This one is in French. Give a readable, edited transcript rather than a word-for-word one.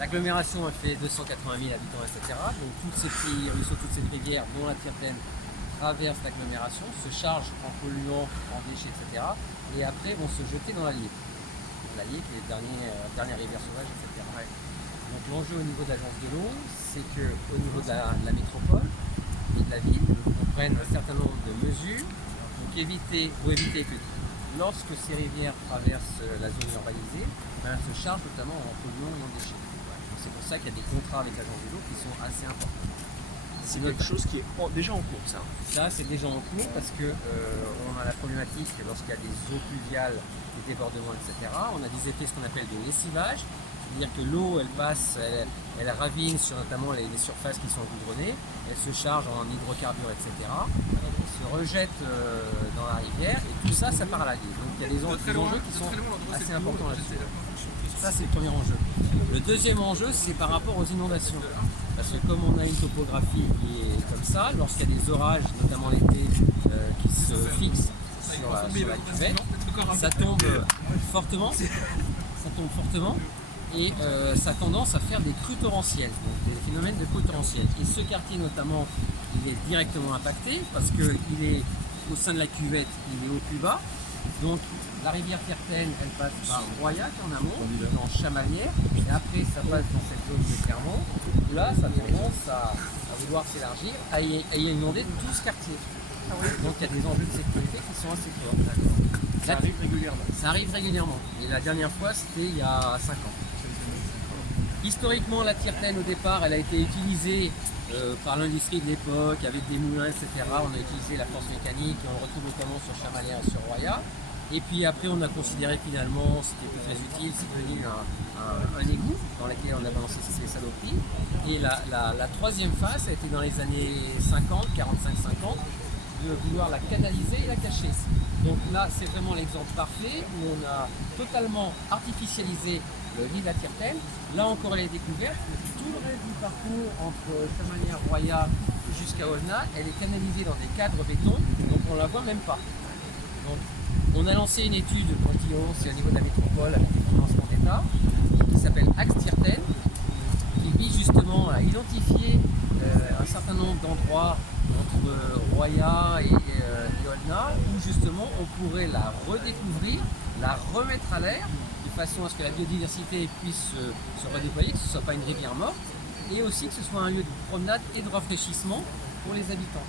L'agglomération a fait 280 000 habitants, etc. Donc tous ces petits ruisseaux, toutes ces rivières, dont la Tirtène, traversent l'agglomération, se chargent en polluants, en déchets, etc. Et après vont se jeter dans l'Allier. L'Allier qui est la dernière rivière sauvage, etc. Ouais. Donc l'enjeu au niveau de l'agence de l'eau, c'est qu'au niveau de la métropole et de la ville, on prenne un certain nombre de mesures pour éviter que lorsque ces rivières traversent la zone urbanisée, ben, elles se chargent notamment en polluants et en déchets. C'est pour ça qu'il y a des contrats avec l'agence de l'eau qui sont assez importants. C'est quelque chose qui est déjà en cours, ça. Ça, c'est déjà en cours parce que on a la problématique lorsqu'il y a des eaux pluviales, des débordements, etc. On a des effets, ce qu'on appelle de lessivage, c'est-à-dire que l'eau, elle passe, elle ravine sur notamment les surfaces qui sont goudronnées, elle se charge en hydrocarbures, etc. Elle se rejette dans la rivière et tout ça, ça part à l'Allier. Donc il y a des enjeux qui sont assez importants là-dessus. Ça, c'est le premier enjeu. Le deuxième enjeu, c'est par rapport aux inondations. Parce que comme on a une topographie qui est comme ça, lorsqu'il y a des orages, notamment l'été, qui se fixent sur la cuvette, ça tombe fortement, et ça a tendance à faire des crues torrentielles, donc des phénomènes de crues torrentielles. Et ce quartier notamment, il est directement impacté parce qu'il est au sein de la cuvette, il est au plus bas. Donc la rivière Tirtène, elle passe par Royac en amont, dans Chamalières, et après ça passe dans cette zone de Clermont, où là ça a tendance à vouloir s'élargir, à y inonder tout ce quartier. Donc il y a des enjeux de sécurité qui sont assez forts. Ça arrive régulièrement. Ça arrive régulièrement. Et la dernière fois, c'était il y a 5 ans. Historiquement, la Tirtène, au départ, elle a été utilisée par l'industrie de l'époque, avec des moulins, etc. On a utilisé la force mécanique, et on le retrouve notamment sur Chamalières et sur Roya. Et puis après, on a considéré finalement, c'était plus très utile, c'est devenu un égout dans lequel on a balancé ces saloperies. Et la troisième phase, ça a été dans les années 50, 45-50, de vouloir la canaliser et la cacher. Donc là, c'est vraiment l'exemple parfait où on a totalement artificialisé le lit de la Tirtène. Là encore, elle est découverte. Tout le reste du parcours entre Chamalières, Roya jusqu'à Aulnat, elle est canalisée dans des cadres béton, donc on ne la voit même pas. Donc, on a lancé une étude pointillon, c'est au niveau de la métropole avec des financements d'État, qui s'appelle Axe Tirtène, qui vise justement à identifier un certain nombre d'endroits entre Roya et Aulnat, où justement on pourrait la redécouvrir, la remettre à l'air, de façon à ce que la biodiversité puisse se redéployer, que ce ne soit pas une rivière morte, et aussi que ce soit un lieu de promenade et de rafraîchissement pour les habitants.